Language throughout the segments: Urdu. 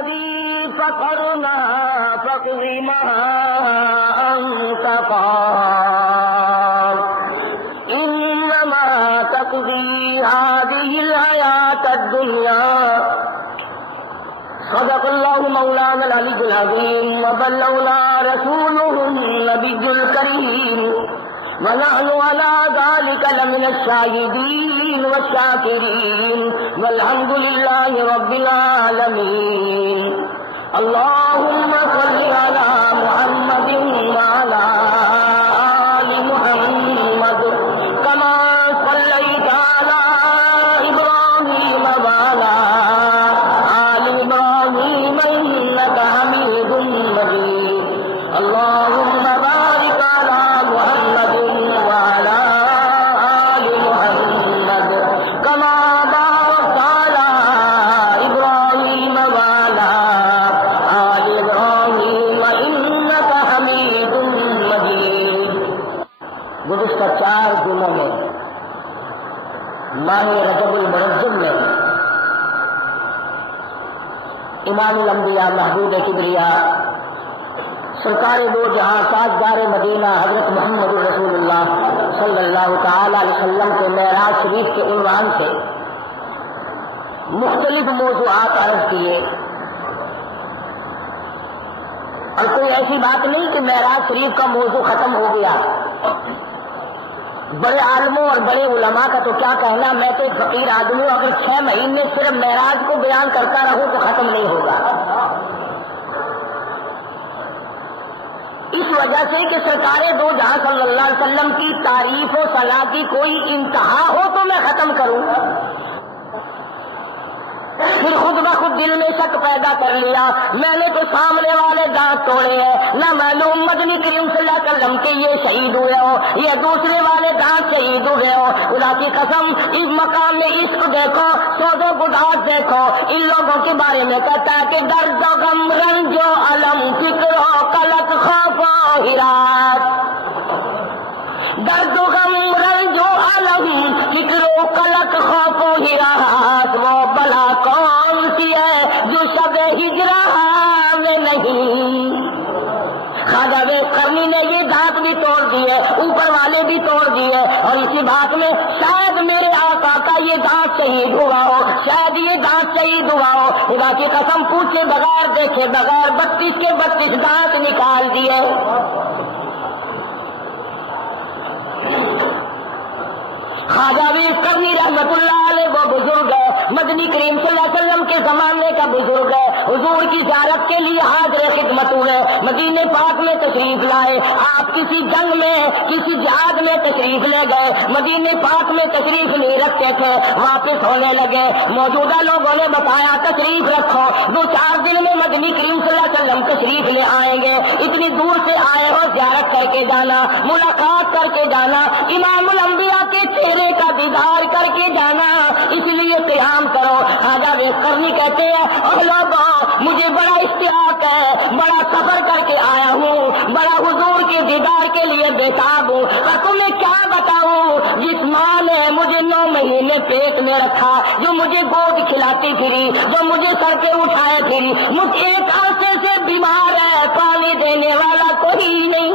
الذي فقرنا فاقض ما أنت قاض إنما تقضي هذه الحياة الدنيا صدق الله مولانا العلي العظيم وبلغنا رسوله النبي الكريم ونحن على ذلك لمن الشاهدين والشاكرين والحمد لله رب العالمين اللهم صل على محمد وعلى آل محمد كما صليت على إبراهيم وعلى آل إبراهيم إنك حميد مجيد اللهم بارك على محمد وعلى آل محمد كما باركت على إبراهيم وعلى آل إبراهيم إنك حميد مجيد. گزشتہ 4 دنوں میں ماہ رجب المرجب میں امام الانبیاء محبوب کبریا سرکار دو جہاں تاجدار مدینہ حضرت محمد رسول اللہ صلی اللہ تعالی علیہ وسلم کے معراج شریف کے عنوان سے مختلف موضوعات عرض کیے. اور کوئی ایسی بات نہیں کہ معراج شریف کا موضوع ختم ہو گیا. بڑے عالموں اور بڑے علماء کا تو کیا کہنا, میں تو ایک فقیر آدمی ہوں, اگر 6 مہینے صرف معراج کو بیان کرتا رہوں تو ختم نہیں ہوگا. اس وجہ سے کہ سرکار دو جہاں صلی اللہ علیہ وسلم کی تعریف و صلاح کی کوئی انتہا ہو تو میں ختم کروں. پھر خود بخود دل میں شک پیدا کر لیا, میں نے تو سامنے والے دانت توڑے ہیں, نہ معلوم مدنی کریم صلی اللہ علیہ وسلم کے یہ شہید ہوئے ہو یا دوسرے والے دانت شہید ہوئے ہو. خدا کی قسم اس مقام میں عشق دیکھو, سودو گداز دیکھو, ان لوگوں کے بارے میں کہتا ہے کہ درد و غم رنج و علم فکر و قلق خوف و ہراس. درد و غم رنج و علم فکر و قلق خوف و ہراس وہ بلا کون سی ہے جو شب ہجرہ میں نہیں. خواجہ ویس کرنی نے یہ دانت بھی توڑ دیے, اوپر والے بھی توڑ دیے, اور اسی بات میں شاید میرے آقا کا یہ دانت شہید ہوا ہو, شاید یہ دانت شہید ہوا ہو. خدا کی قسم پوچھے بغیر دیکھے بغیر 32 کے 32 دانت نکال دیے. خواجہ ویس کرنی رحمت اللہ علیہ وہ بزرگ ہے, مدنی کریم صلی اللہ علیہ وسلم کے زمانے کا بزرگ ہے. حضور کی زیارت کے لیے حاضر خدمت ہوئے, مدینے پاک میں تشریف لائے. آپ کسی جنگ میں کسی جہاد میں تشریف لے گئے, مدینے پاک میں تشریف نہیں رکھتے تھے, واپس ہونے لگے. موجودہ لوگوں نے بتایا تشریف رکھو, 2-4 دن میں مدنی کریم صلی اللہ علیہ وسلم تشریف لے آئیں گے, اتنی دور سے آئے ہو زیارت کر کے جانا, ملاقات کر کے جانا, امام الانبیاء کے چہرے کا دیدار کر کے جانا, اس لیے قیام کرو. خواجہ ویس کرنی کہتے ہیں اور لوگوں مجھے بڑا اشتیاق ہے, بڑا سفر کر کے آیا ہوں, بڑا حضور کے دیدار کے لیے بےتاب ہوں, پر تمہیں کیا بتاؤں, جس ماں نے مجھے 9 مہینے پیٹ میں رکھا, جو مجھے گود کھلاتی پھری, جو مجھے سر پہ اٹھائے پھری, مجھ ایک عرصے سے بیمار ہے, پانی دینے والا کوئی نہیں.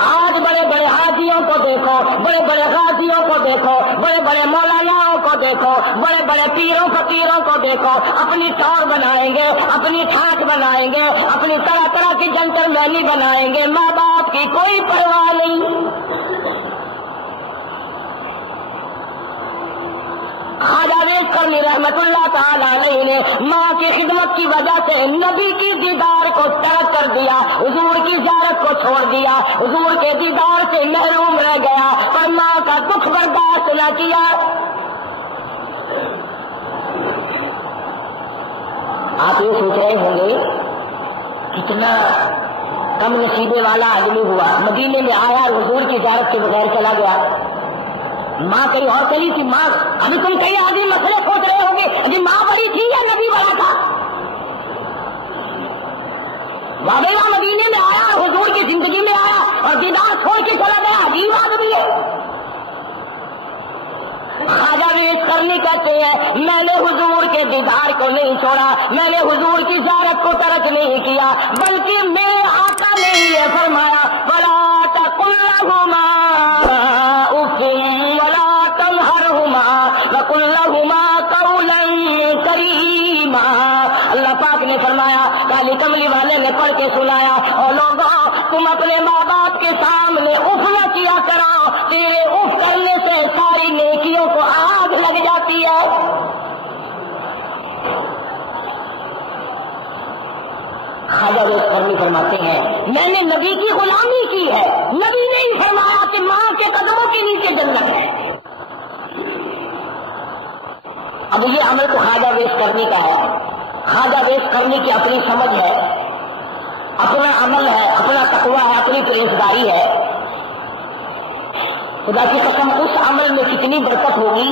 آج بڑے بڑے حاجیوں کو دیکھو, بڑے بڑے غازیوں کو دیکھو, بڑے بڑے مولاناؤں کو دیکھو, بڑے بڑے پیروں فقیروں کو دیکھو, اپنی ٹور بنائیں گے, اپنی ٹھاٹ بنائیں گے, اپنی طرح طرح کی جنتر مہلی بنائیں گے, ماں باپ کی کوئی پرواہ نہیں. خواجہ ویس کرنی رحمت اللہ تعالی علیہ نے ماں کی خدمت کی وجہ سے نبی کی دیدار کو ترک کر دیا, حضور کی زیارت کو چھوڑ دیا, حضور کے دیدار سے محروم رہ گیا, پر ماں کا دکھ برداشت نہ کیا. آپ یہ سوچ رہے ہوں گے کتنا کم نصیبے والا آدمی ہوا, مدینے میں آیا اور حضور کی زیارت کے بغیر چلا گیا. ماں کہیں اور چلی تھی, ماں ابھی تم کئی آدمی مسئلے سوچ رہے ہوں گے جی ماں بڑی تھی یا نبی بڑا تھا. واقعی مدینے میں آیا, حضور کی زندگی میں آیا اور دیدار چھوڑ کے چلا گیا, عجیب آدمی ہے. خواجہ ویس کرنی کہتے ہیں میں نے حضور کے دیدار کو نہیں چھوڑا، میں نے حضور کی زیارت کو ترک نہیں کیا، بلکہ میرے آقا نے یہ فرمایا ولا تقل لهما اف ولا تنهرهما وقل لهما قولا کریما۔ اللہ پاک نے فرمایا، کالی کملی والے نے پڑھ کے سنایا، اور لوگوں تم اپنے ماں باپ کے سامنے اف نہ کیا کرو، تیرے اف کرنے سے ساری نیکیوں کو آگ لگ جاتی ہے۔ خواجہ ویس کرنی فرماتے ہیں میں نے نبی کی غلامی کی ہے، نبی نے ہی فرمایا کہ ماں کے قدموں کے نیچے جنت ہے۔ اب یہ عمل تو خواجہ ویس کرنی کا ہے، خواجہ ویس کرنی کی اپنی سمجھ ہے، اپنا عمل ہے، اپنا تقویٰ ہے، اپنی پرہیزگاری ہے۔ خدا کی قسم اس عمل میں کتنی برکت ہوگی،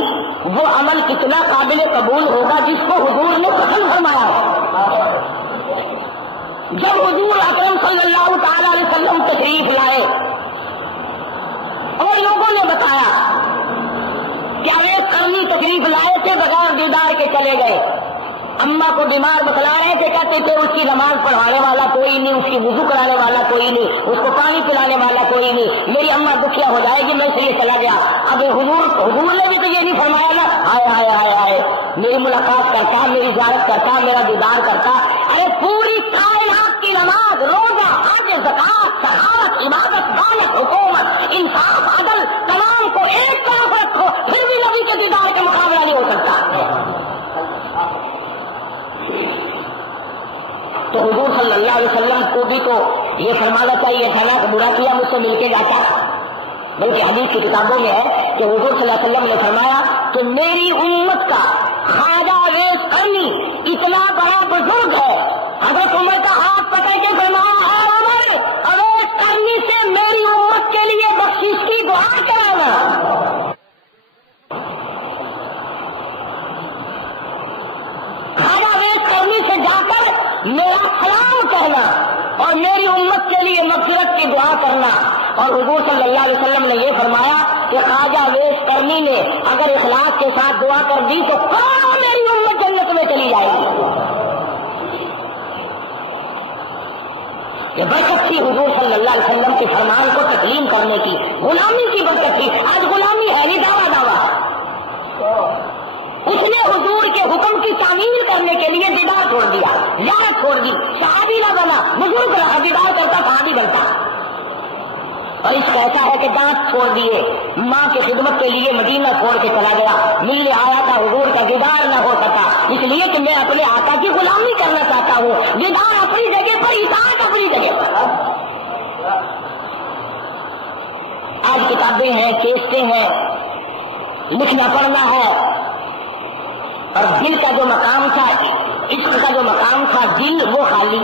وہ عمل کتنا قابل قبول ہوگا جس کو حضور نے پسند فرمایا ہے۔ جب حضور اکرم صلی اللہ تعالی علیہ وسلم تشریف لائے اور لوگوں نے بتایا کہ ویس کرنی تشریف لائے تھے بغیر دیدار کے چلے گئے، اماں کو بیمار بتلا رہے تھے، کہتے تھے اس کی نماز پڑھانے والا کوئی نہیں، اس کی وضو کرانے والا کوئی نہیں، اس کو پانی پلانے والا کوئی نہیں، میری اماں دکھیا ہو جائے گی، میں اس لیے چلا گیا۔ اب حضور نے بھی تو یہ نہیں فرمایا نا آئے میری ملاقات کرتا، میری زیارت کرتا، میرا دیدار کرتا۔ ارے پوری کائنات کی نماز، روزہ، حج، زکات، سخاوت، عبادت، دولت، حکومت، انصاف، عدل، تمام کو ایک طرف رکھو، پھر بھی نبی کے دیدار کے مقابلہ نہیں ہو سکتا۔ تو حضور صلی اللہ علیہ وسلم کو بھی تو یہ فرمانا چاہیے تھا نا کہ برا کیا مجھ سے مل کے جاتا، بلکہ حدیث کی کتابوں میں ہے کہ حضور صلی اللہ علیہ وسلم نے فرمایا کہ میری امت کا خواجہ ویس کرنی اتنا بڑا بزرگ ہے، حضرت عمر کا ہاتھ پکڑ کے فرمایا ہے عمر اویس کرنی سے میری امت کے لیے بخشش کی دعا کرانا۔ خواجہ ویس کرنی سے جا کر میرا سلام کہنا اور میری امت کے لیے مغفرت کی دعا کرنا۔ اور حضور صلی اللہ علیہ وسلم نے یہ فرمایا کہ خواجہ ویس کرنی نے اگر اخلاص کے ساتھ دعا کر دی تو کروڑوں میری امت جنت میں چلی جائے گی۔ یہ برکت تھی حضور صلی اللہ علیہ وسلم کے فرمان کو تسلیم کرنے کی، غلامی کی برکت تھی۔ آج غلامی ہے نہیں، دعویٰ اس نے حضور کے حکم کی تعمیل کرنے کے لیے دیدار چھوڑ دیا، زیارت چھوڑ دی، صحابی نہ بنا، بزرگ رہا، دیدار کرتا صحابی بنتا۔ اور اس کا ایسا ہے کہ دانت چھوڑ دیے، ماں کی خدمت کے لیے مدینہ چھوڑ کے چلا گیا، ملنے آیا تھا، حضور کا دیدار نہ ہو سکا، اس لیے کہ میں اپنے آقا کی غلامی کرنا چاہتا ہوں، دیدار اپنی جگہ پر، اطاعت اپنی جگہ پر۔ آج کتابیں ہیں، کیسٹیں ہیں، لکھنا پڑھنا ہے، اور دل کا جو مقام تھا، عشق کا جو مقام تھا، دل وہ خالی،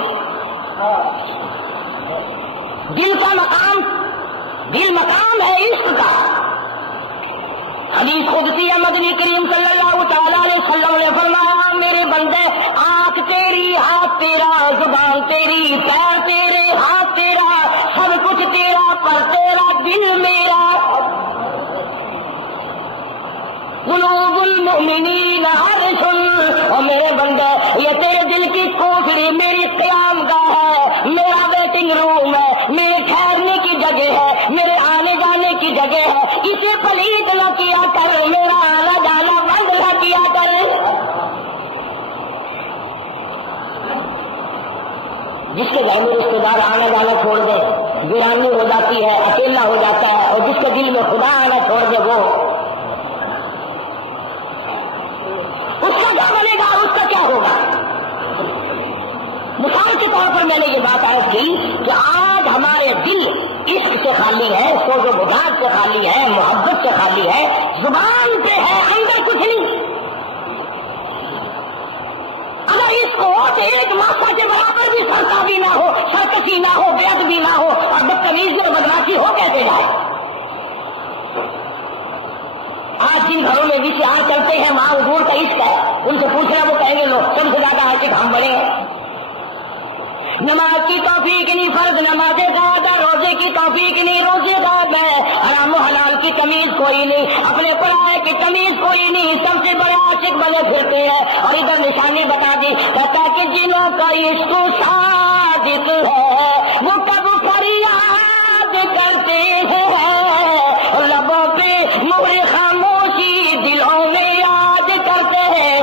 دل کا مقام، دل مقام ہے عشق کا۔ حدیث قدسی ہے، مدنی کریم صلی اللہ تعالی علیہ وسلم نے فرمایا میرے بندے آنکھ تیری، ہاتھ تیرا، زبان تیری، پیر تیرے، ہاتھ تیرا، سب کچھ تیرا، پر تیرا دل میرا۔ قلوب المؤمنین عرش، اور میرے بندے یہ تیرے دل کی کوٹھڑی میری قیام گاہ ہے، میرا ویٹنگ روم ہے، میرے ٹھہرنے کی جگہ ہے، میرے آنے جانے کی جگہ ہے، اسے پلید نہ کیا کر، میرا آنا جانا بند نہ کیا کر۔ جس کے گھر میں رشتے دار آنا جانا چھوڑ دے، ویرانی ہو جاتی ہے، اکیلا ہو جاتا ہے، اور جس کے دل میں خدا آنا چھوڑ دے وہ اس کا کیا بنے گا، اس کا کیا ہوگا۔ مثال کے طور پر میں نے یہ بات عرض کی کہ آج ہمارے دل عشق سے خالی ہے، سوز و بغاض سے خالی ہے، محبت سے خالی ہے، زبان پہ ہے، اندر کچھ نہیں۔ اگر اس کو ہو تو ایک ماسا کے برابر بھی سرکشی نہ ہو، سرکشی نہ ہو، بے ادبی نہ ہو، اور بدتمیزی اور بدماشی ہو کیسے جائے۔ آج جن گھروں میں وشیار چلتے ہیں وہاں حضور کا عشق ہے، ان سے پوچھنا وہ کہیں گے لوگ سب سے زیادہ عاشق ہم بڑے ہیں۔ نماز کی توفیق نہیں، فرض نماز زیادہ، روزے کی توفیق نہیں، روزے زیادہ، حرام و حلال کی تمیز کوئی نہیں، اپنے پرائے کی تمیز کوئی نہیں، سب سے بڑا بنے پھرتے ہیں اور ادھر نشانی بتا دی کہتا کہ جنہوں کا عشق صادق ہے وہ کب فریاد کرتے ہیں لبوں پہ مہر خاموشی دلوں میں یاد کرتے ہیں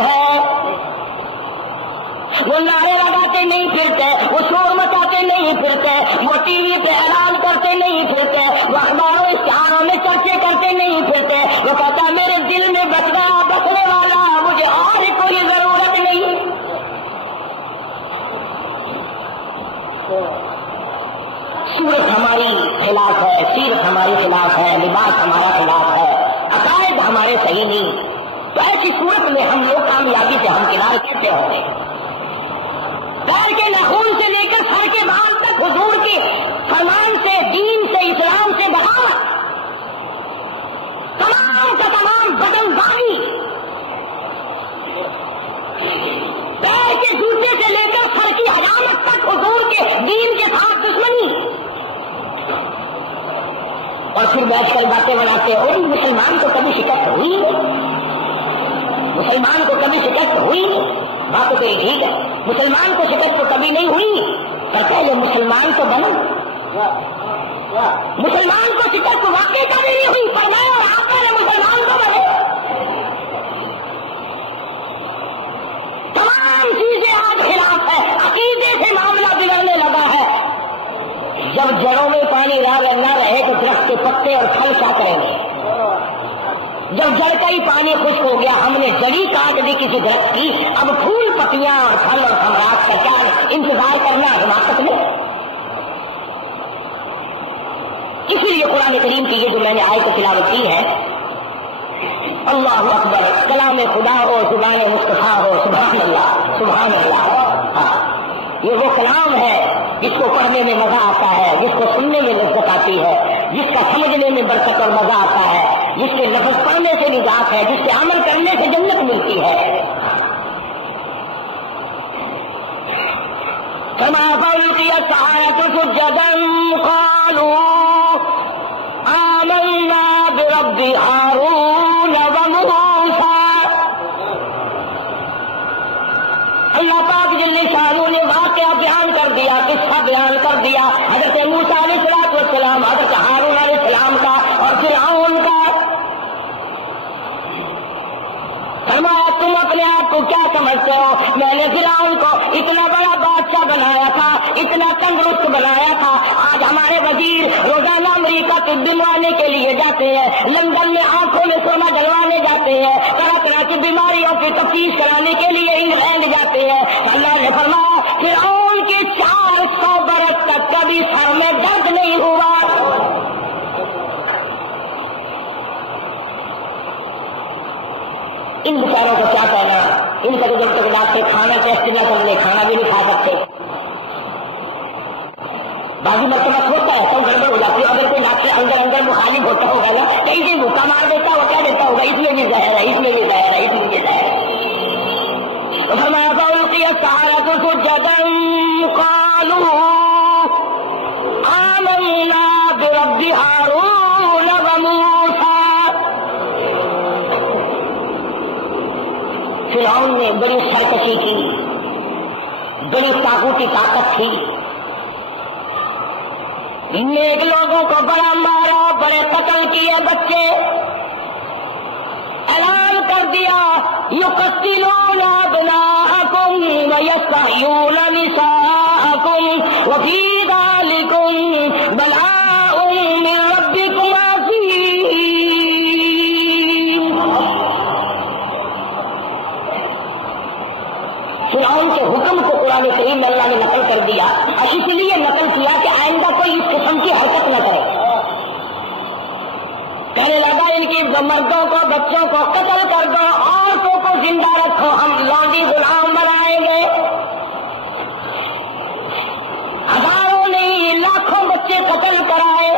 وہ نعرے لگاتے نہیں پھرتے وہ شور مچاتے نہیں پھرتے وہ ٹی وی پہ اعلان کرتے نہیں پھرتے وہ اخباروں اشتہاروں میں چرچے کرتے نہیں پھرتے وہ کہتا میرے دل میں بسنے والا مجھے اور کوئی ضرورت نہیں. صورت ہماری خلاف ہے, سیرت ہمارے خلاف ہے, لباس ہمارا خلاف ہے, عقائد ہمارے صحیح نہیں, تو ایسی صورت میں ہم لوگ کامیابی سے ہمکنار کیسے ہوں گے؟ پیر کے ناخن سے لے کر سر کے بال تک حضور کے فرمان سے, دین سے, اسلام سے بغاوت, تمام کا تمام بدن بانی, پیر کے جوتے سے لے کر سر کی حجامت تک حضور کے دین کے ساتھ دشمنی, اور پھر بیٹھ کر باتیں بناتے ہو مسلمان کو کبھی شکست ہوئی, مسلمان کو کبھی شکست ہوئی, بات تو یہ ٹھیک ہے, مسلمان کو شکست تو کبھی نہیں ہوئی, پر پہلے مسلمان تو بنا, مسلمان کو شکست واقعی کبھی نہیں ہوئی, پر میں اور آپ نے مسلمان کو بنے. تمام چیزیں آج خلاف ہے, عقیدے سے معاملہ بگڑنے لگا ہے. جب جڑوں میں پانی نہ رہے تو درخت کے پتے اور پھل کیا کریں گے؟ جب جڑ کا ہی پانی خشک ہو گیا, ہم نے جڑی کاٹ دی کسی درخت کی, اب پھول پتیاں اور پھل اور ثمرات کا کیا انتظار کرنا حماقت میں. اسی لیے قرآن کریم کی یہ جو میں نے آیت تلاوت کی ہے, اللہ اکبر, کلام خدا ہو, زبان مصطفیٰ ہو, سبحان اللہ سبحان اللہ. ہاں, یہ وہ کلام ہے جس کو پڑھنے میں مزہ آتا ہے, جس کو سننے میں لذت آتی ہے, جس کا سمجھنے میں برکت اور مزہ آتا ہے, جس کے لفظ پڑھنے سے نجات ہے, جس کے عمل کرنے سے جنت ملتی ہے. كما فلقي السحرة سجدا قالوا آمنا برب هارون وموسى. اللہ پاک جل شانہ نے واقعہ بیان کر دیا, قصہ بیان کر دیا حضرت موسیٰ علیہ السلام, حضرت ہارون علیہ السلام کا اور فرعون کا. فرمایا تم اپنے آپ کو کیا سمجھتے ہو, میں نے فرعون کو اتنا بڑا بادشاہ بنایا تھا, اتنا تندرست بنایا تھا, آج ہمارے وزیر روزانہ امریکہ طب بنوانے کے لیے جاتے ہیں, لندن میں آنکھوں میں سرما ڈلوانے جاتے ہیں, طرح طرح کی بیماریوں کی تفتیش کرانے کے لیے انگلینڈ جاتے ہیں. اللہ نے فرمایا فرعون کے 400 برس تک کبھی سر میں درد نہیں ہوا. ان بیچاروں کو کیا کہنا, ان کا جب تک ڈاکٹر کھانا ٹیسٹ نہ کر لے کھانا بھی نہیں کھا سکتے. بعض مرتبہ ہوتا ہے تو گڑبڑ ہو جاتی ہے, اگر کوئی ڈاکٹر اندر مخالف ہوتا ہوگا نا, کہیں سے بھوکا مار دیتا وہ کیا دیتا ہوگا, اس میں بھی زہر ہے, اس میں بھی زہر ہے, اس میں بھی زہر ہے. فرمایا فألقي السحرة سجدا قالوا آمنا برب هارون وموسى. فرعون نے بڑی سرکشی کی, بڑی طاقوتی طاقت تھی, نیک لوگوں کو بڑا مارا, بڑے قتل کیے بچے, اعلان کر دیا یقتلون ابناءکم ویستحیون نساءکم وفی ذالکم بلاء من ربکم عظیم. فرعون کے حکم کو قرآن کریم میں اللہ نے نقل کر دیا, اور اس لیے نقل کیا کہ آئندہ کوئی اس قسم کی حرکت نہ کرے. کہنے لگا ان کی مردوں کو بچوں کو قتل کر دو, عورتوں کو زندہ رکھو, ہم لونڈی غلام بنائیں گے. ہزاروں نہیں لاکھوں بچے قتل کرائے.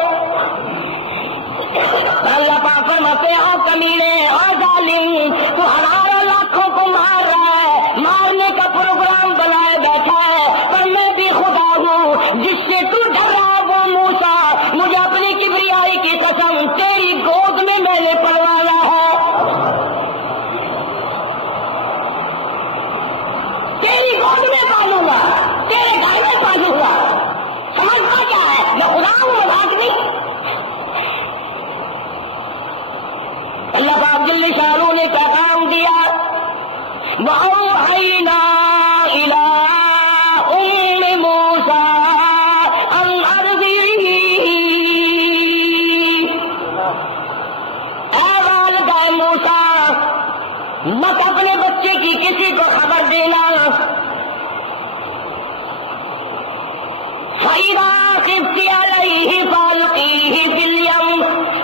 اللہ پاک فرماتے او کمینے او ظالم, تو ہزاروں لاکھوں کو مار رہا ہے, مارنے کا پروگرام بنائے بیٹھا ہے, پر میں بھی خدا ہوں جس سے تو ڈر رہا وہ موسیٰ, مجھے اپنی کبریائی کی قسم تیری گود میں نے پلوانا ہے. الشانوں نے پیغام دیا، وَأَوْحَيْنَا إِلَىٰ أُمِّ مُوسَىٰ أَنْ أَرْضِعِيهِ، اے والدہ موسیٰ مت اپنے بچے کی کسی کو خبر دینا، فَإِذَا خِفْتِ عَلَيْهِ فَأَلْقِيهِ فِي الْيَمِّ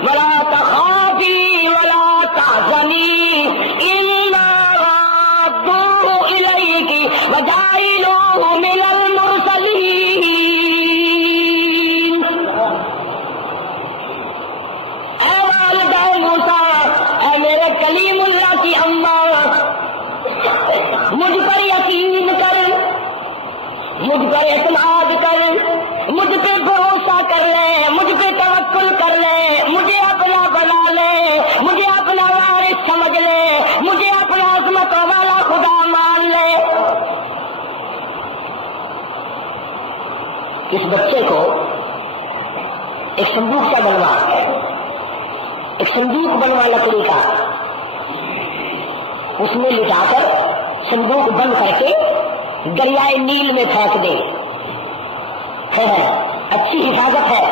وَلَا تَخَافِي وَلَا تَحْزَنِي إِنَّا رَادُّوهُ إِلَيْكِ وَجَاعِلُوهُ مِنَ الْمُرْسَلِينَ۔ اے والدہ موسیٰ، اے میرے کلیم اللہ کی اماں، مجھ پر یقین کر، مجھ پر اعتماد کر، مجھ پہ بھروسہ کر لے، مجھ پہ توکل کر لے، مجھے اپنا بنا لے، مجھے اپنا وارث سمجھ لے، مجھے اپنا عظمتوں والا خدا مان لے۔ اس بچے کو ایک صندوق کا بنوا، ایک صندوق بنوا لکڑی کا، اس میں لٹا کر صندوق بند کر کے دریائے نیل میں پھینک دے۔ اچھی حفاظت ہے۔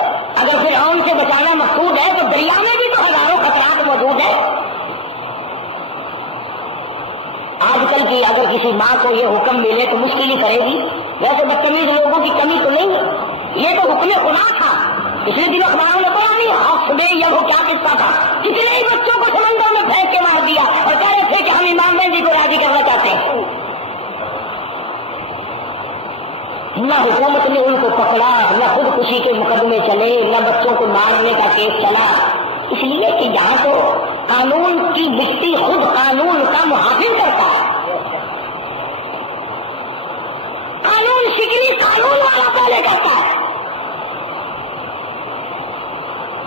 اگر فرعون سے بچانا مقصود ہے تو دریا میں بھی تو ہزاروں خطرات موجود ہیں۔ آج کل کی اگر کسی ماں کو یہ حکم ملے تو مشکل ہی کرے گی، ویسے بدتمیز لوگوں کی کمی تو نہیں ہے، یہ تو حکم خدا تھا۔ پچھلے دن اخباروں میں پڑھا نہیں، آج صبح یا وہ کیا قصہ تھا، کتنے ہی بچوں کو سمندر میں پھینک کے مار دیا اور کہہ رہے تھے کہ ہم امام مہدی کو راضی کرنا چاہتے ہیں۔ نہ حکومت نے ان کو پکڑا، نہ خودکشی کے مقدمے چلے، نہ بچوں کو مارنے کا کیس چلا، اس لیے کہ یہاں تو قانون کی مٹی خود قانون کا محافظ کرتا ہے۔ قانون شکنی قانون والا پہلے کرتا ہے۔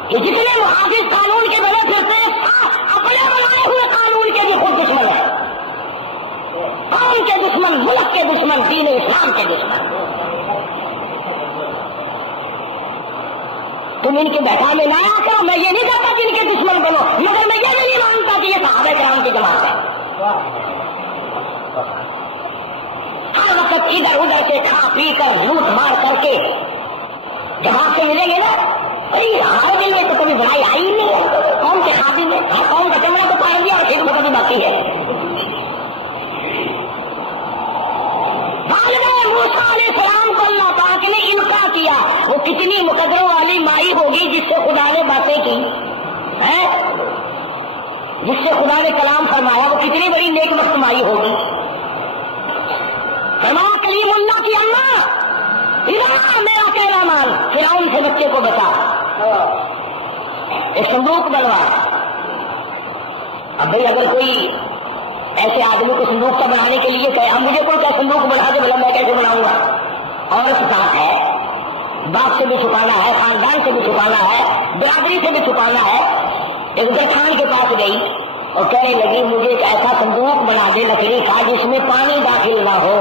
یہ جتنے محافظ قانون کے بنے پھرتے ہیں اپنے بنائے ہوئے قانون کے بھی خود دشمن ہے، قوم کے دشمن، ملک کے دشمن، دین اسلام کے دشمن۔ تم ان کے بہکاوے نہ آ کرو، میں یہ نہیں کہتا کہ ان کے دشمن بنو، مگر میں یہ نہیں مانتا کہ یہ صحابہ کرام کی جماعت ہے۔ ہر وقت ادھر ادھر سے کھا پی کر لوٹ مار کر کے جماعت سے ملیں گے نا، ہمارے دل میں تو کبھی بڑائی آئی ہی نہیں ہے۔ قوم کے خاطر میں قوم کا چمڑا تو پاڑ دیا اور کھیت میں کبھی باقی ہے۔ موسیٰ علیہ السلام کو اللہ پاک نے انکار کیا، وہ کتنی مقدروں والی مائی ہوگی جس سے خدا نے باتیں کی ہیں، جس سے خدا نے کلام فرمایا، وہ کتنی بڑی نیک وقت مائی ہوگی۔ فرمایا کلیم اللہ کی اماں، میرا کہنا مان، فرعون سے بچے کو بچا، ایک صندوق بنوا۔ اب بھائی اگر کوئی ایسے آدمی کو صندوق کا بنانے کے لیے کہے، اب مجھے کوئی کیا صندوق بنا دے، بھلا میں کیسے بناؤں گا؟ عورت ساتھ ہے، باپ سے بھی چھپانا ہے، خاندان سے بھی چھپانا ہے، برادری سے بھی چھپانا ہے۔ ایک ادھر خان کے پاس گئی اور کہنے لگی مجھے ایک ایسا صندوق بنا دے لکڑی کا جس میں پانی داخل نہ ہو،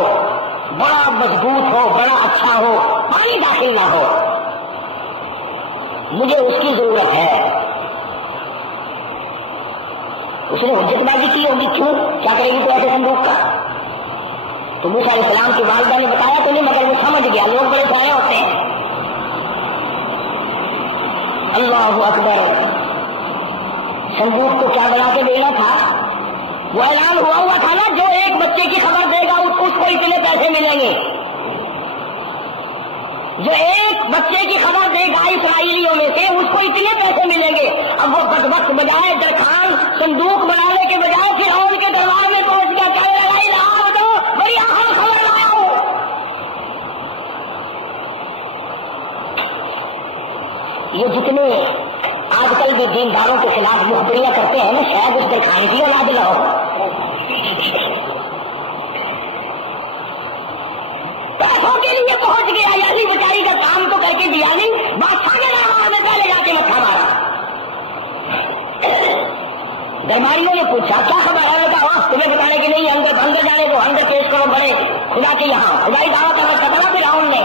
بڑا مضبوط ہو، بڑا اچھا ہو، پانی داخل نہ ہو، مجھے اس کی ضرورت ہے۔ اس نے حجت بازی کی ہوگی، کیوں کیا کرے گی تو ایسے صندوق کا؟ تو موسیٰ علیہ السلام کی والدہ نے بتایا تو نہیں، مگر وہ سمجھ گیا، لوگ بڑے سارے ہوتے ہیں۔ اللہ اکبر، صندوق کو کیا بنا کے دینا تھا؟ وہ اعلان ہوا تھا نا، جو ایک بچے کی خبر دے گا اس کو اتنے پیسے ملیں گے، جو ایک بچے کی خبر دے گا اسرائیلیوں میں سے اس کو اتنے پیسے ملیں گے۔ اب وہ بدبخت بجائے درخان صندوق بنانے کے بجائے فرعون کے دربار میں پہنچ گیا، کہہ لگائی رہا دو بڑی اہم خبر لایا ہوں۔ یہ جتنے آج کل بھی دینداروں کے خلاف مخبریاں کرتے ہیں نا، شاید اس درخان کی اولاد نہ ہو۔ پیسوں کے لیے پہنچ گیا، یعنی بیچاری کا کام تو کر کے دیا نہیں، بادشاہ کے دربار میں پہلے جا کے متھا مارا۔ درباریوں نے پوچھا کیا خبر ہے؟ بتاؤ، تمہیں بتانے کی نہیں، اندر جانے کو اندر پیش کرو، بڑے خدا کے یہاں خدائی دعوت کا بڑا فرعون نے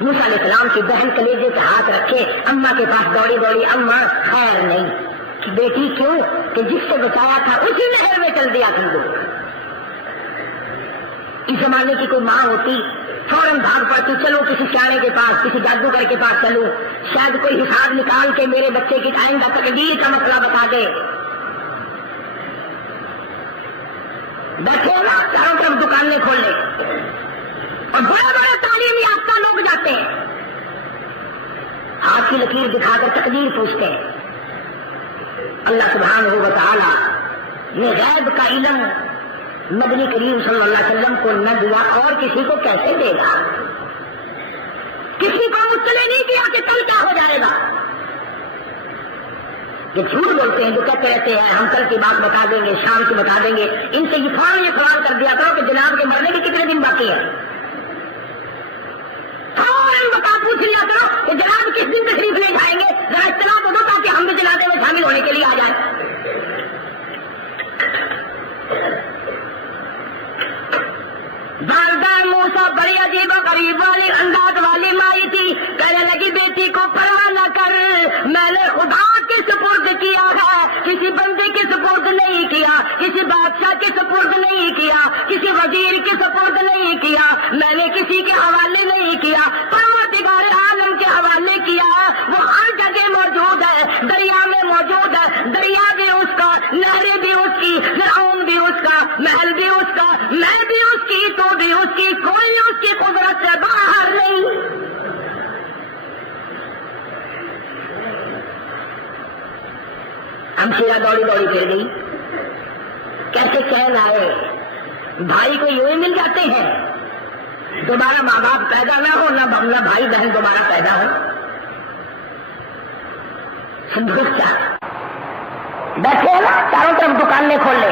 موسیٰ علیہ السلام کی بہن کلیجے پہ ہاتھ رکھے اماں کے پاس دوڑی دوڑی، اماں خیر نہیں کہ بیٹی کیوں کہ جس سے بچایا تھا اسی نہر میں چل دیا صندوق۔ اس زمانے کی کوئی ماں ہوتی فوراً بھاگ پڑتی، چلو کسی سیانے کے پاس، کسی جادوگر کے پاس چلوں، شاید کوئی حساب نکال کے میرے بچے کی آئندہ تقدیر کا مسئلہ بتا دے۔ بیٹھے نا چاروں طرف دکانیں کھول لے اور بڑے بڑے تعلیم یافتہ لوگ جاتے ہیں، ہاتھ کی لکیر دکھا کر تقدیر پوچھتے ہیں۔ اللہ سبحانہ و تعالی نے غیب کا علم مدنی کریم صلی اللہ علیہ وسلم کو نہ دیا اور کسی کو کیسے دے گا؟ کسی کو مطلع نہیں کیا کہ کل کیا ہو جائے گا۔ یہ جھوٹ بولتے ہیں جو کہتے رہتے ہیں ہم کل کی بات بتا دیں گے، شام کی بتا دیں گے، ان سے یہ فوراً یہ سوال کر دیا کرو کہ جناب کے مرنے کے کتنے دن باقی ہیں، فوراً بتا پوچھ لیا کرو کہ جناب کس دن تشریف لے جائیں گے، ذرا اطلاع تو دو تاکہ ہم بھی جنازے میں شامل ہونے کے لیے آ جائیں۔ والدہ موسیٰ بڑی عجیب و غریب والی انداز والی مائی تھی، کہنے لگی بیٹی کو پرواہ نہ کر، میں نے خدا کے سپرد کیا ہے، کسی بندے کے سپرد نہیں کیا، کسی بادشاہ کے سپرد نہیں کیا، کسی وزیر کے سپرد نہیں کیا، میں نے کسی کے حوالے نہیں کیا، پروردگار عالم کے حوالے کیا ہے۔ وہ ہر جگہ موجود ہے، دریا میں موجود ہے، دریا بھی اس کا، نہریں بھی اس کی، فرعون بھی اس کا، محل بھی اس کا، میں بھی اس کی، تو بھی اس کی، کوئی اس کی قدرت سے باہر نہیں۔ ہمشیرہ دوڑی دوڑی پھر گئی، کیسے چین آئے؟ بھائی کو یوں ہی مل جاتے ہیں، دوبارہ ماں باپ پیدا نہ ہو، نہ بھائی بہن دوبارہ پیدا ہو۔ صندوق کیا بیٹھے نا چاروں طرف دکانیں کھول لے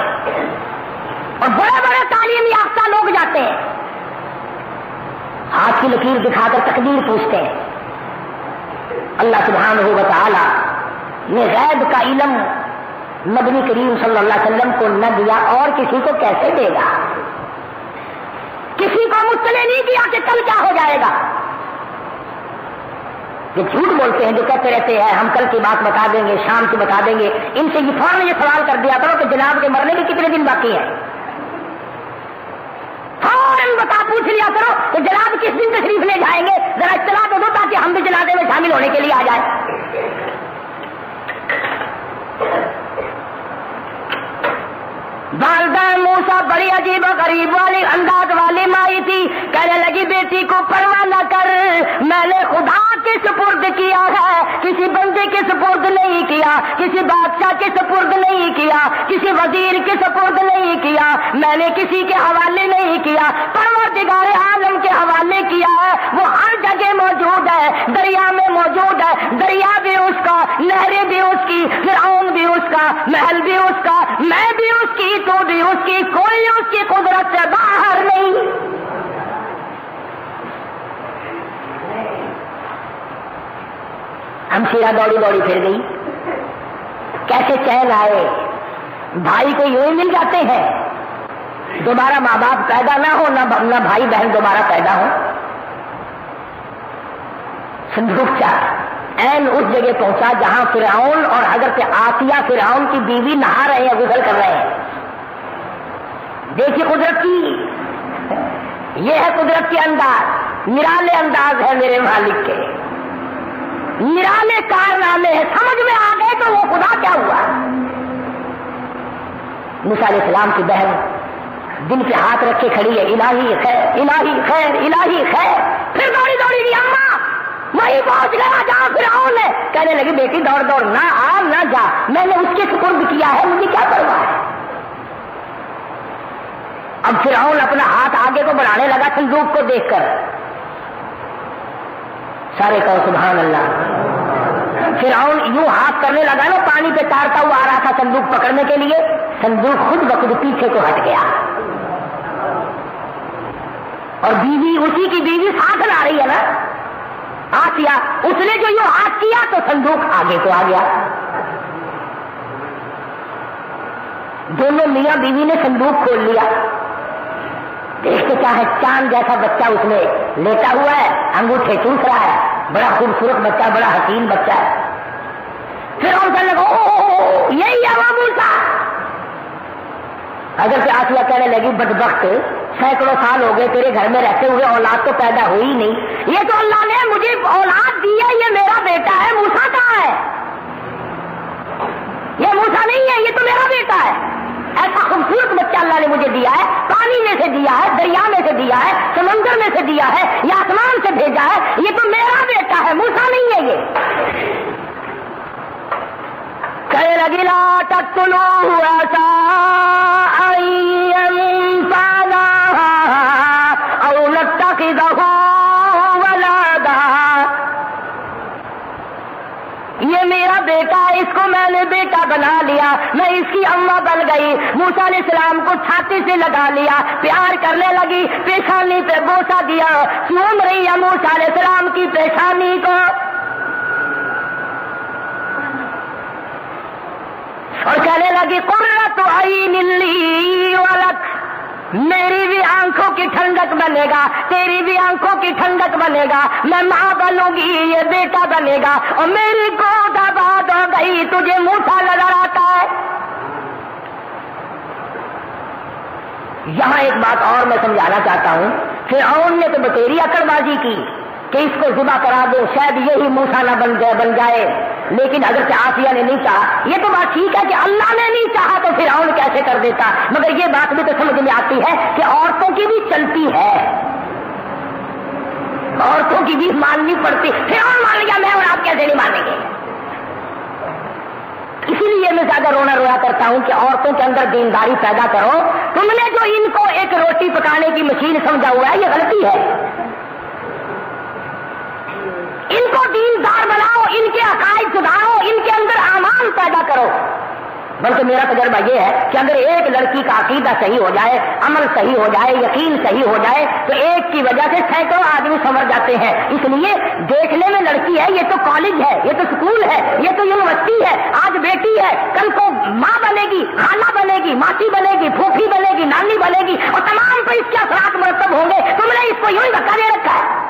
اور بڑے بڑے تعلیم یافتہ لوگ جاتے ہیں، ہاتھ کی لکیر دکھا کر تقدیر پوچھتے ہیں۔ اللہ سبحانہ و تعالی نے غیب کا علم مدنی کریم صلی اللہ علیہ وسلم کو نہ دیا اور کسی کو کیسے دے گا؟ کسی کو مطلع نہیں کیا کہ کل کیا ہو جائے گا۔ یہ جھوٹ بولتے ہیں جو کہتے رہتے ہیں ہم کل کی بات بتا دیں گے، شام کی بتا دیں گے، ان سے یہ فوراً یہ سوال کر دیا کرو کہ جناب کے مرنے کے کتنے دن باقی ہیں، فوراً بتا پوچھ لیا کرو کہ جناب کس دن تشریف لے جائیں گے، ذرا اطلاع تو دو تاکہ ہم بھی جنازے میں شامل ہونے کے لیے آ جائیں۔ والدہ موسیٰ بڑی عجیب و غریب والی انداز والی مائی تھی، کہنے لگی بیٹی کو پرواہ نہ کر، میں نے خدا کے سپرد کیا ہے، کسی بندے کے سپرد نہیں کیا، کسی بادشاہ کے سپرد نہیں کیا، کسی وزیر کے سپرد نہیں کیا، میں نے کسی کے حوالے نہیں کیا، پروردگار عالم کے حوالے کیا ہے۔ وہ ہر جگہ موجود ہے، دریا میں موجود ہے، دریا بھی اس کا، نہریں بھی اس کی، فرعون بھی اس کا، محل بھی اس کا، میں بھی اس کی، تو بھی اس کی، کوئی اس کی قدرت سے باہر نہیں۔ ہمشیرہ دوڑی دوڑی پھر گئی، کیسے چین آئے؟ بھائی کو یوں ہی مل جاتے ہیں، دوبارہ ماں باپ پیدا نہ ہو، نہ بھائی بہن دوبارہ پیدا ہو۔ صندوق کیا عین اس جگہ پہنچا جہاں فرعون اور حضرت آسیہ فرعون کی بیوی نہا رہے ہیں، غسل کر رہے ہیں۔ دیکھیے قدرت کی، یہ ہے قدرت کے انداز، نرالے انداز ہے میرے مالک کے، نرالے کارنامے ہیں، سمجھ میں آ گئے تو وہ خدا کیا ہوا۔ موسیٰ علیہ السلام کی بہن دل پہ ہاتھ رکھے کھڑی ہے، الہی خیر، الہی خیر، الہی خیر، پھر دوڑی دوڑی گئی، اماں وہی پہنچ گیا جہاں فرعون ہے۔ کہنے لگی بیٹی دوڑ دوڑ نہ آ نہ جا، میں نے اس کے سپرد کیا ہے، مجھے کیا پرواہ ہے۔ اب فرعون اپنا ہاتھ آگے کو بڑھانے لگا صندوق کو دیکھ کر، سارے کہو سبحان اللہ۔ فرعون یوں ہاتھ کرنے لگا نا، پانی پہ تارتا ہوا آ رہا تھا صندوق پکڑنے کے لیے، صندوق خود بخود پیچھے کو ہٹ گیا اور بیوی، اسی کی بیوی ساتھ لا رہی ہے نا آسیہ، اس نے جو یوں ہاتھ کیا تو صندوق آگے کو آ گیا۔ دونوں میاں بیوی نے صندوق کھول لیا، دیکھتے کیا ہے، چاند جیسا بچہ اس میں لیٹا ہوا ہے، انگوٹھے چوس رہا ہے, بڑا خوبصورت بچہ, بڑا حسین بچہ ہے. پھر ہم کہنے لگا یہی ہے وہ موسیٰ. اگر سے آسیہ کہنے لگی بدبخت, سینکڑوں سال ہو گئے تیرے گھر میں رہتے ہوئے اولاد تو پیدا ہوئی ہی نہیں. یہ تو اللہ نے مجھے اولاد دی ہے, یہ میرا بیٹا ہے. موسیٰ کہاں ہے؟ یہ موسیٰ نہیں ہے, یہ تو میرا بیٹا ہے. ایسا خوبصورت بچہ اللہ نے مجھے دیا ہے, پانی میں سے دیا ہے, دریا میں سے دیا ہے, سمندر میں سے دیا ہے, یا آسمان سے بھیجا ہے. یہ تو میرا بیٹا ہے, موسیٰ نہیں ہے. یہ کہنے لگی لا تقتلوه عسى أن ينفعنا أو نتخذه ولدا. یہ میرا بیٹا ہے, اس کو میں نے بیٹا بنا لیا, میں اس کی اماں بن گئی. موسیٰ علیہ السلام کو چھاتی سے لگا لیا, پیار کرنے لگی, پیشانی پہ بوسہ دیا, چوم رہی ہے موسیٰ علیہ السلام کی پیشانی کو. اور کہنے لگی قرۃ عین لی ولک, میری بھی آنکھوں کی ٹھنڈک بنے گا, تیری بھی آنکھوں کی ٹھنڈک بنے گا. میں ماں بنوں گی, یہ بیٹا بنے گا. اور میری گود آباد ہو گئی. تجھے موسیٰ نظر آتا ہے؟ یہاں ایک بات اور میں سمجھانا چاہتا ہوں. فرعون نے تو بتیری عقل بازی کی کہ اس کو ذبح کرا دو, شاید یہی موسیٰ نہ بن جائے. لیکن حضرت آسیہ نے نہیں چاہا. یہ تو بات ٹھیک ہے کہ اللہ نے نہیں چاہا تو فرعون کیسے کر دیتا, مگر یہ بات بھی تو سمجھ میں آتی ہے کہ عورتوں کی بھی چلتی ہے, عورتوں کی بھی ماننی پڑتی. فرعون مان لیا, میں اور آپ کیسے نہیں مانیں گے؟ اسی لیے میں زیادہ رونا رویا کرتا ہوں کہ عورتوں کے اندر دینداری پیدا کرو. تم نے جو ان کو ایک روٹی پکانے کی مشین سمجھا ہوا ہے, یہ غلطی ہے. ان کو دیندار بناؤ, ان کے عقائد سدھارو, ان کے اندر اعمال پیدا کرو. بلکہ میرا تجربہ یہ ہے کہ اگر ایک لڑکی کا عقیدہ صحیح ہو جائے, عمل صحیح ہو جائے, یقین صحیح ہو جائے, تو ایک کی وجہ سے سینکڑوں آدمی سنور جاتے ہیں. اس لیے دیکھنے میں لڑکی ہے, یہ تو کالج ہے, یہ تو اسکول ہے, یہ تو یونیورسٹی ہے. آج بیٹی ہے, کل کو ماں بنے گی, خالہ بنے گی, ماسی بنے گی, پھوپھی بنے گی, نانی بنے گی, اور تمام پر اس کے اثرات مرتب ہوں گے. تم نے اس کو یوں ہی دھکا دے رکھا ہے.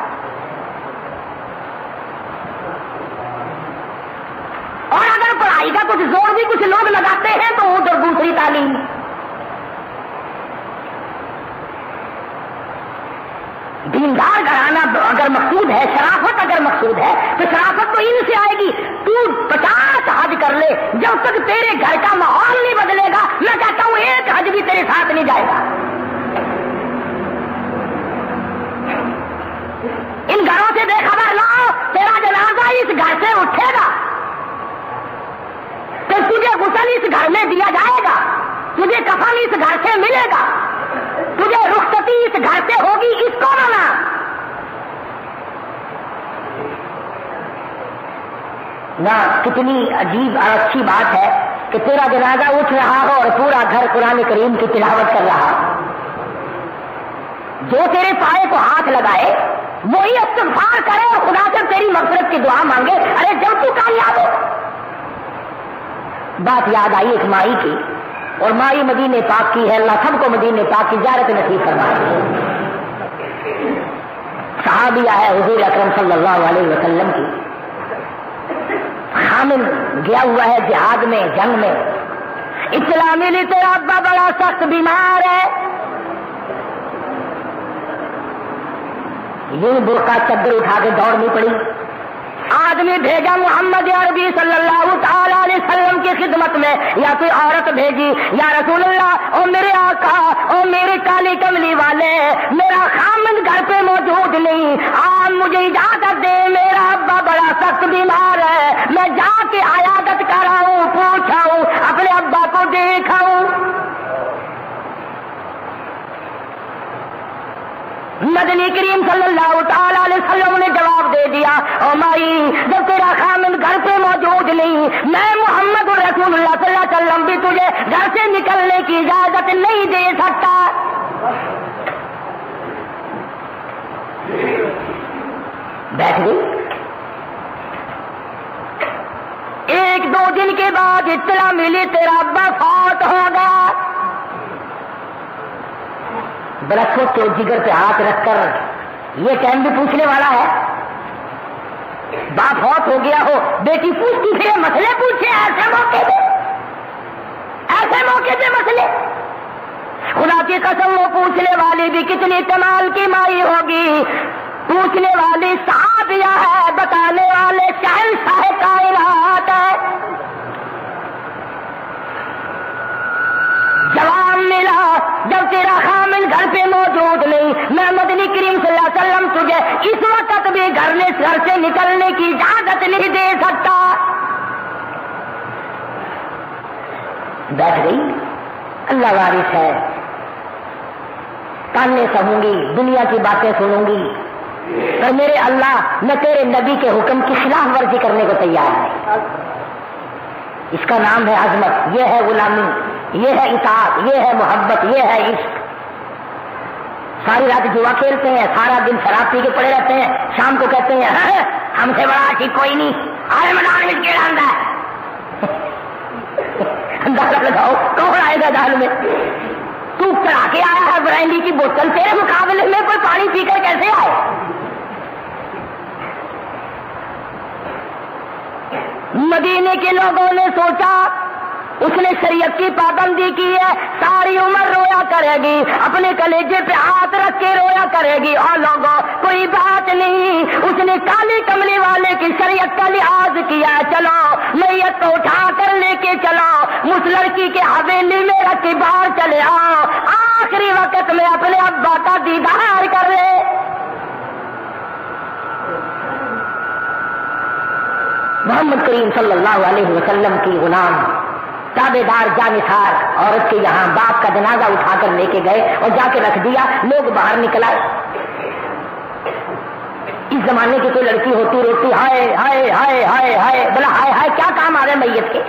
اور اگر پڑھائی کا کچھ زور بھی کچھ لوگ لگاتے ہیں تو ادھر دوسری تعلیم. دیندار گھرانا اگر مقصود ہے, شرافت اگر مقصود ہے, تو شرافت تو ان سے آئے گی. تو 50 حج کر لے, جب تک تیرے گھر کا ماحول نہیں بدلے گا, میں کہتا ہوں ایک حج بھی تیرے ساتھ نہیں جائے گا. ان گھروں سے بے خبر لاؤ, تیرا جنازہ اس گھر سے اٹھے گا, تو تجھے غسل اس گھر میں دیا جائے گا, تجھے کفن اس گھر سے ملے گا, تجھے رخصتی اس گھر سے ہوگی. اس کو مانا. نہ کتنی عجیب اور اچھی بات ہے کہ تیرا جنازہ اٹھ رہا ہو اور پورا گھر قرآن کریم کی تلاوت کر رہا ہو. جو تیرے پائے کو ہاتھ لگائے وہی استغفار کرے اور خدا سے تیری مغفرت کی دعا مانگے. ارے جب تو کامیاب ہو. بات یاد آئی ایک مائی کی, اور مائی مدینے پاک کی ہے. اللہ سب کو مدینے پاک کی زیارت نصیب فرمائے. صحابیہ ہے حضور اکرم صلی اللہ علیہ وسلم کی. خامن گیا ہوا ہے جہاد میں, جنگ میں. اطلاع ملی تیرا ابا بڑا سخت بیمار ہے. یہ برقع چادر اٹھا کے دوڑنی پڑی. آدمی بھیجا محمد عربی صلی اللہ تعالی علیہ وسلم کی خدمت میں, یا کوئی عورت بھیجی, یا رسول اللہ او میرے آقا, او میرے کالی کملی والے, میرا خامد گھر پہ موجود نہیں, آپ مجھے اجازت دے, میرا ابا بڑا سخت بیمار ہے, میں جا کے عیادت کراؤں, پوچھاؤں, اپنے ابا کو دیکھاؤں. مدنی کریم صلی اللہ تعالی علیہ وسلم نے جواب دے دیا, او مائی جب تیرا خامد گھر پہ موجود نہیں, میں محمد رسول اللہ صلی اللہ علیہ وسلم بھی تجھے گھر سے نکلنے کی اجازت نہیں دے سکتا. بیٹھ گئی. 1-2 دن کے بعد اطلاع ملی تیرا ابا فوت ہو گیا. بڑا سوچو, جگر پہ ہاتھ رکھ کر یہ ٹائم بھی پوچھنے والا ہے. باپ فوت ہو گیا ہو, بیٹی پوچھتی پھر مسئلے پوچھے ایسے موقع پہ مسئلے. خدا کی قسم وہ پوچھنے والی بھی کتنی کمال کی مائی ہوگی. پوچھنے والی صحابیہ ہے, بتانے والے شہنشاہ کائنات ہے. جواب ملا جب تیرا خامن گھر پہ موجود نہیں, میں مدنی کریم صلی اللہ علیہ وسلم تجھے اس وقت بھی گھر سے نکلنے کی اجازت نہیں دے سکتا. بیٹھ گئی, اللہ وارث ہے, کانیں سہوں گی, دنیا کی باتیں سنوں گی, پر میرے اللہ میں تیرے نبی کے حکم کی خلاف ورزی کرنے کو تیار ہے. اس کا نام ہے عظمت, یہ ہے غلامی, یہ ہے اطاعت, یہ ہے محبت, یہ ہے عشق. ساری رات جوا کھیلتے ہیں, سارا دن شراب پی کے پڑے رہتے ہیں, شام کو کہتے ہیں ہم سے بڑا عاشق کوئی نہیں, آئے میدان میں کیڑا آندا ہے. اندازہ لگاؤ کون آئے گا دال میں. تو چڑھا کے آیا ہے برانڈی کی بوتل, تیرے مقابلے میں کوئی پانی پی کر کیسے آئے؟ مدینے کے لوگوں نے سوچا اس نے شریعت کی پابندی کی ہے, ساری عمر رویا کرے گی, اپنے کلیجے پہ ہاتھ رکھ کے رویا کرے گی, اور لوگوں کوئی بات نہیں. اس نے کالی کملی والے کی شریعت کا لحاظ کیا, چلو میت کو اٹھا کر لے کے چلو, اس لڑکی کے حویلی میں رکھ کے باہر چلے آؤ, آخری وقت میں اپنے ابا کا دیدار کر لے. محمد کریم صلی اللہ علیہ وسلم کی غلام تابے دار جانثار عورت کے یہاں باپ کا جنازہ اٹھا کر لے کے گئے اور جا کے رکھ دیا. لوگ باہر نکل آئے. اس زمانے کی کوئی لڑکی ہوتی روتی ہائے ہائے ہائے ہائے ہائے, بلا ہائے ہائے کیا کام آ رہے میت کے.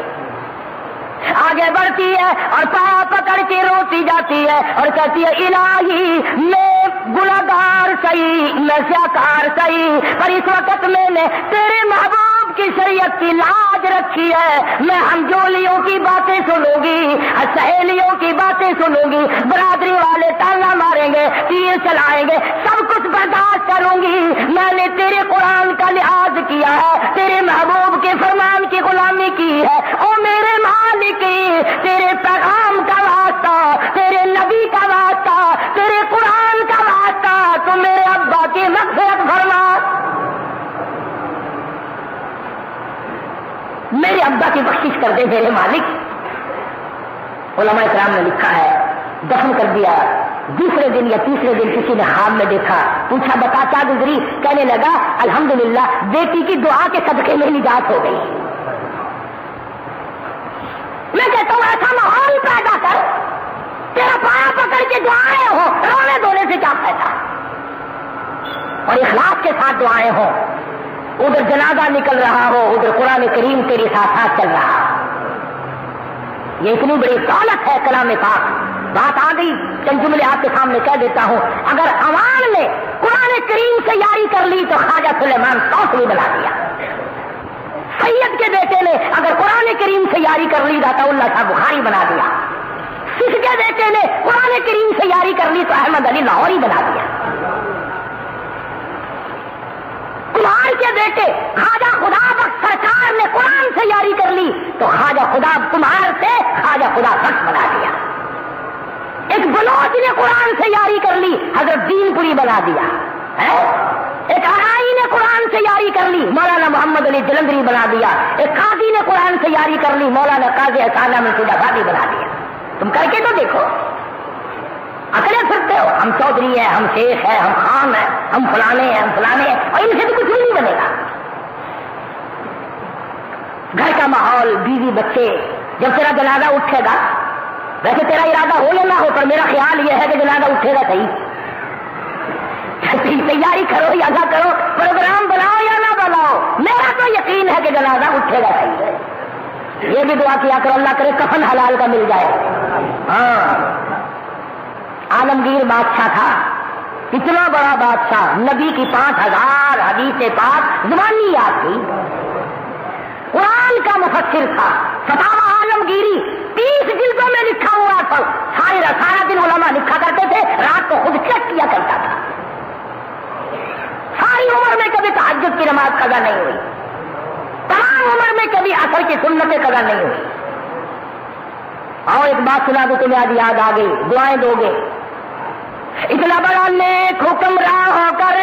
آگے بڑھتی ہے اور پاؤں پکڑ کے روتی جاتی ہے اور کہتی ہے الہی میں گناہگار صحیح, میں سیاکار صحیح, پر اس وقت میں نے تیرے محبوب کی شریعت کی لاج رکھی ہے. میں ہمجولیوں کی باتیں سنوں گی, سہیلیوں کی باتیں سنوں گی, برادری والے تانا ماریں گے, تیر چلائیں گے, سب کچھ برداشت کروں گی. میں نے تیرے قرآن کا لحاظ کیا ہے, تیرے محبوب کے فرمان کی غلامی کی ہے. او میرے مالک, تیرے پیغام کا واسطہ, تیرے نبی کا واسطہ, تیرے قرآن کا واسطہ, تو میرے ابا کی مغفرت فرما. میرے ابا کی بخشش کر دے میرے مالک. علماء کرام نے لکھا ہے دفن کر دیا. دوسرے دن یا تیسرے دن کسی نے خواب میں دیکھا, پوچھا بتا کیا گزری, کہنے لگا الحمدللہ بیٹی کی دعا کے صدقے میں نجات ہو گئی. میں کہتا ہوں ایسا ماحول پیدا کر, تیرا پاؤں پکڑ کے دعائیں ہو, رونے دھونے سے کیا فائدہ, اور اخلاص کے ساتھ دعائیں ہو. ادھر جنازہ نکل رہا ہو, ادھر قرآن کریم تیرے ساتھ ساتھ چل رہا ہو. یہ اتنی بڑی دولت ہے کلام پاک. بات آ گئی, چند جملے آپ کے سامنے کہہ دیتا ہوں. اگر عوام نے قرآن کریم سے یاری کر لی تو خواجہ سلیمان کوثری بنا دیا. سید کے بیٹے نے اگر قرآن کریم سے یاری کر لی تو اللہ صاحب بخاری بنا دیا. سکھ کے بیٹے نے قرآن کریم سے یاری کر لی تو احمد علی لاہوری بنا دیا. کمار کے بیٹے خواجہ خدا بخش سرکار نے قرآن سے یاری کر لی تو خواجہ خدا کمار سے خواجہ خدا بخش بنا دیا. ایک بلوچ نے قرآن سے یاری کر لی, حضرت دین پوری بنا دیا. ایک آرائی نے قرآن سے یاری کر لی, مولانا محمد علی جلندری بنا دیا. ایک قاضی نے قرآن سے یاری کر لی, مولانا قاضی احسان احمد آبادی بنا دیا. تم کر کے تو دیکھو, اکڑے پھرتے ہو ہم چودھری ہیں, ہم شیخ ہیں, ہم خان ہیں, ہم فلانے ہیں, ہم فلانے ہیں, اور ان سے تو کچھ بھی نہیں بنے گا. گھر کا ماحول, بیوی بچے, جب تیرا جنازہ اٹھے گا, ویسے تیرا ارادہ ہو یا نہ ہو پر میرا خیال یہ ہے کہ جنازہ اٹھے گا صحیح. تیاری کرو یا نہ کرو, پروگرام بناؤ یا نہ بناؤ, میرا تو یقین ہے کہ جنازہ اٹھے گا صحیح. یہ بھی دعا کیا کرو اللہ کرے کفن حلال کا مل جائے. ہاں, عالمگیر بادشاہ تھا, اتنا بڑا بادشاہ, نبی کی 5000 حدیث پاک زبانی یاد تھی, قرآن کا مفسر تھا, فتاوی عالمگیری 30 جلدوں میں لکھا ہوا تھا. سارا دن علماء لکھا کرتے تھے, رات کو خود چیک کیا کرتا تھا. کی نماز قضا نہیں ہوئی، تمام عمر میں کبھی عصر کی سنتیں قضا نہیں ہوئی. اور ایک بات سنا دو تمہیں آج یاد آ گئی، دعائیں دو گے. اتنا بڑا نیک حکمراں ہو کر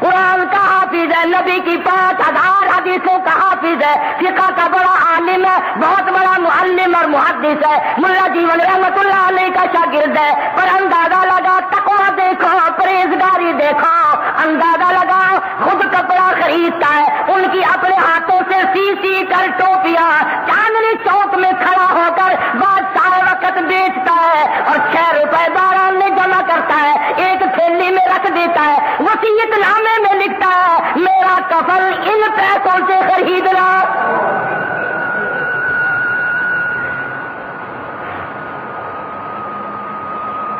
قرآن کا حافظ ہے، نبی کی 5000 حدیثوں کا حافظ ہے، فقہ کا بڑا عالم ہے، بہت بڑا معلم اور محدث ہے، ملا جیون رحمت اللہ علیہ کا شاگرد ہے. پر اندازہ لگا تقویٰ دیکھو، پرہیزگاری دیکھو، اندازہ لگا خود کپڑا خریدتا ہے، ان کی اپنے ہاتھوں سے سی کر ٹوپیاں چاندنی چوک میں کھڑا ہو کر بادشاہ وقت بیچتا ہے اور 6 روپے باران میں جمع کرتا ہے، ایک تھیلی میں رکھ دیتا ہے، وصیت نامے میں لکھتا ہے میرا کفن ان پیسوں سے خریدنا.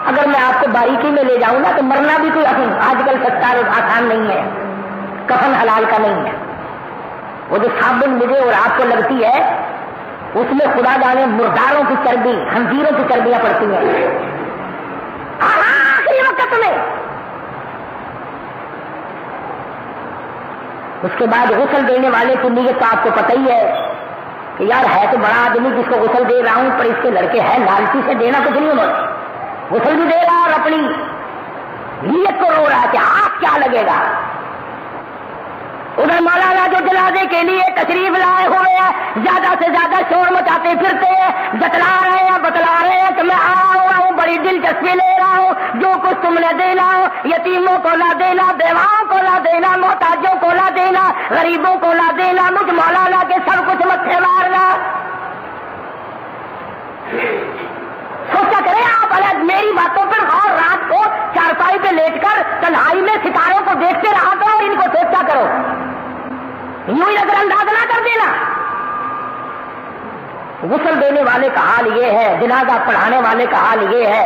اگر میں آپ کو باریکی میں لے جاؤں نا تو مرنا بھی کوئی آج کل سستا آسان نہیں ہے، کفن حلال کا نہیں ہے. وہ جو صابن مجھے اور آپ کو لگتی ہے اس میں خدا جانے مرداروں کی چربی، خنزیروں کی چربیاں پڑتی ہیں آخری وقت میں. اس کے بعد غسل دینے والے کی نیت تو آپ کو پتہ ہی ہے کہ یار ہے تو بڑا آدمی جس کو غسل دے رہا ہوں، پر اس کے لڑکے ہیں لالچی سے دینا کچھ نہیں ہونا. غسل بھی دے رہا اور اپنی نیت کو رو رہا کہ آپ کیا لگے گا. ادھر مولانا جو جنازے کے لیے تشریف لائے ہوئے ہیں زیادہ سے زیادہ شور مچاتے پھرتے ہیں، جتلا رہے ہیں، بتلا رہے ہیں کہ میں آیا ہوا ہوں، بڑی دلچسپی لے رہا ہوں، جو کچھ تم نے دینا ہو یتیموں کو نہ دینا، بیواؤں کو نہ دینا، محتاجوں کو نہ دینا، غریبوں کو نہ دینا، مجھ مولانا کے سب کچھ متھے مارنا. سوچا کریں آپ الگ میری باتوں پر غور، رات کو چارپائی پہ لیٹ کر تنہائی میں ستاروں کو دیکھتے رہا کرو اور ان کو سوچا کرو، یوں ہی نظر انداز نہ کر دینا. غسل دینے والے کا حال یہ ہے، جنازہ پڑھانے والے کا حال یہ ہے،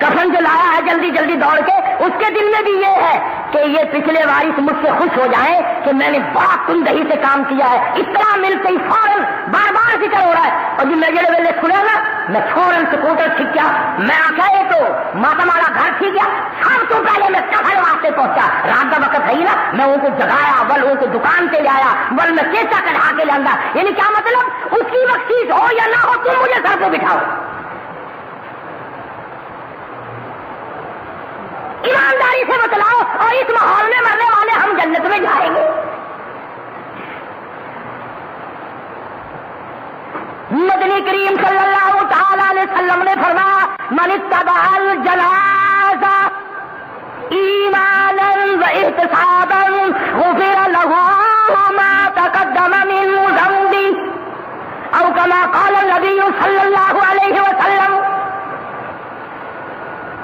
کفن جو لایا ہے جلدی جلدی دوڑ کے اس کے دل میں بھی یہ ہے کہ یہ پچھلے وارث مجھ سے خوش ہو جائیں کہ میں نے بڑا تندہی سے کام کیا ہے. اطلاع ملتے ہی فوراً بار بار ذکر ہو رہا ہے. اور جو میرے ویلے سنا نا میں فوراً سکوٹر ٹھیک کیا، میں آ گئے تو ماتا والا گھر ٹھیک گیا، سب تو پہلے میں کفن واسطے پہنچا. رات کا وقت ہے ہی نا، میں ان کو جگایا، بل ان کو دکان سے لے آیا، بل میں کیسا کڑھا کے لاندہ. یعنی کیا مطلب اس کی بخشش ہو یا نہ ہو تم مجھے سر پہ بٹھاؤ. ایمانداری سے بتلاؤ اور اس ماحول میں مرنے والے ہم جنت میں جائیں گے. مدنی کریم صلی اللہ تعالی علیہ وسلم نے فرمایا من اتبع الجنازہ ایمانا واحتسابا غفر له ما تقدم من ذنبه او كما قال النبی صلی اللہ علیہ وسلم.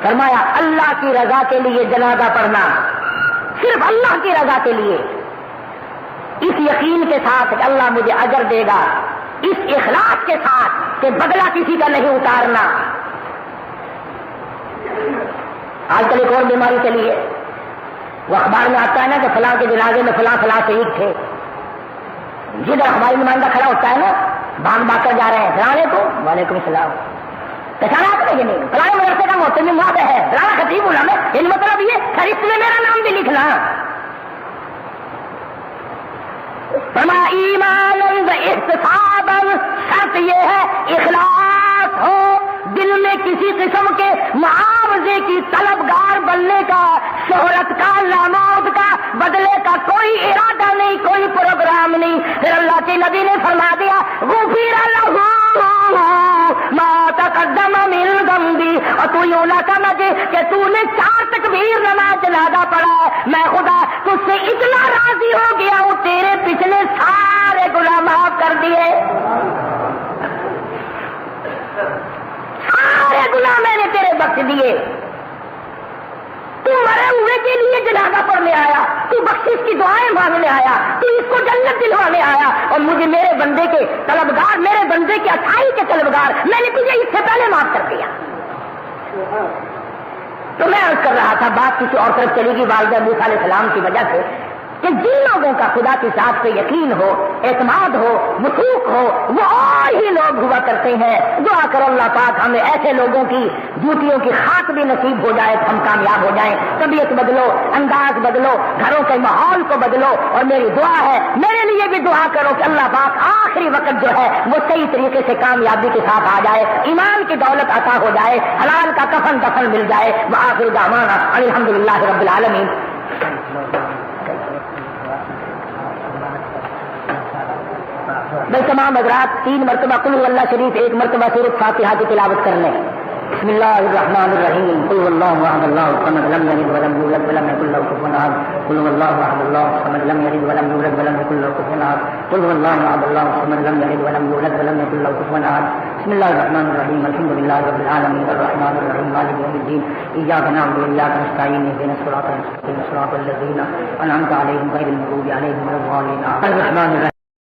فرمایا اللہ کی رضا کے لیے جنازہ پڑھنا، صرف اللہ کی رضا کے لیے، اس یقین کے ساتھ کہ اللہ مجھے اجر دے گا، اس اخلاص کے ساتھ کہ بدلہ کسی کا نہیں اتارنا. آج کل ایک اور بیماری چلی ہے، وہ اخبار میں آتا ہے نا کہ فلاں کے جنازے میں فلاں فلاں شہید تھے. جدھر ہماری نمائندہ کھڑا ہوتا ہے نا بانگ باگ کر جا رہے ہیں فلانے کو وعلیکم السلام، پہچانا آپ نے کہ نہیں، فلانے مدرسے کا محتمم وہاں پہ ہے، فلانا خطیب علامہ ہے، یعنی مطلب یہ پھر اس میں میرا نام بھی لکھنا. فرمایا ایمانا واحتسابا، شرط یہ ہے اخلاص ہو، دل میں کسی قسم کے معاوضے کی طلبگار بننے کا، شہرت کا، لامود کا، بدلے کا کوئی ارادہ نہیں، کوئی پروگرام نہیں. پھر اللہ کے نبی نے فرما دیا غفر له ما تقدم من ذنبی. اور تو یوں نہ سمجھے کہ تو نے 4 تکبیر نماز جنازہ پڑھا، میں خدا تجھ سے اتنا راضی ہو گیا ہوں تیرے پچھلے سارے گناہ معاف کر دیے، سارے گناہ میں نے تیرے بخش دیے. تو مرے ہوئے کے لیے جنازہ پڑھنے آیا، تو بخشش کی دعائیں مانگنے آیا، تو اس کو جنت دلوانے آیا، اور مجھے میرے بندے کے طلبگار، میرے بندے کی اچھائی کے طلبگار، میں نے تجھے اس سے پہلے معاف کر دیا. تو میں عرض کر رہا تھا بات کسی اور طرف چلی گئی، والدہ موسیٰ علیہ السلام کی وجہ سے. کہ جن لوگوں کا خدا کی ذات پہ یقین ہو، اعتماد ہو، وثوق ہو، وہ اور ہی لوگ ہوا کرتے ہیں۔ دعا کرو اللہ پاک ہمیں ایسے لوگوں کی ڈیوٹیوں کی خاک بھی نصیب ہو جائے تو ہم کامیاب ہو جائیں۔ طبیعت بدلو، انداز بدلو، گھروں کے ماحول کو بدلو، اور میری دعا ہے میرے لیے بھی دعا کرو کہ اللہ پاک آخری وقت جو ہے وہ صحیح طریقے سے کامیابی کے ساتھ آ جائے، ایمان کی دولت عطا ہو جائے، حلال کا کفن دفن مل جائے۔ وآخر دعوانا الحمدللہ رب العالمین۔ بھائی تمام حضرات 3 مرتبہ قل هو اللہ شریف، 1 مرتبہ سورۃ فاتحہ کی تلاوت کر لیں۔ بسم اللہ الرحمن الرحیم۔ قل هو اللہ احد اللہ الصمد لم یلد ولم یولد ولم یکن له کفوا احد۔ قل هو اللہ احد اللہ الصمد لم یلد ولم یولد ولم یکن له کفوا احد۔ قل هو اللہ احد اللہ الصمد لم یلد ولم یولد ولم یکن له کفوا احد۔ بسم اللہ الرحمن الرحیم۔ الحمد للہ رب العالمین الرحمن الرحیم مالک یوم الدین ایاک نعبد وایاک نستعین اهدنا الصراط المستقیم صراط الذین انعمت علیہم غیر المغضوب علیہم ولا الضالین۔ الرحمن الرحیم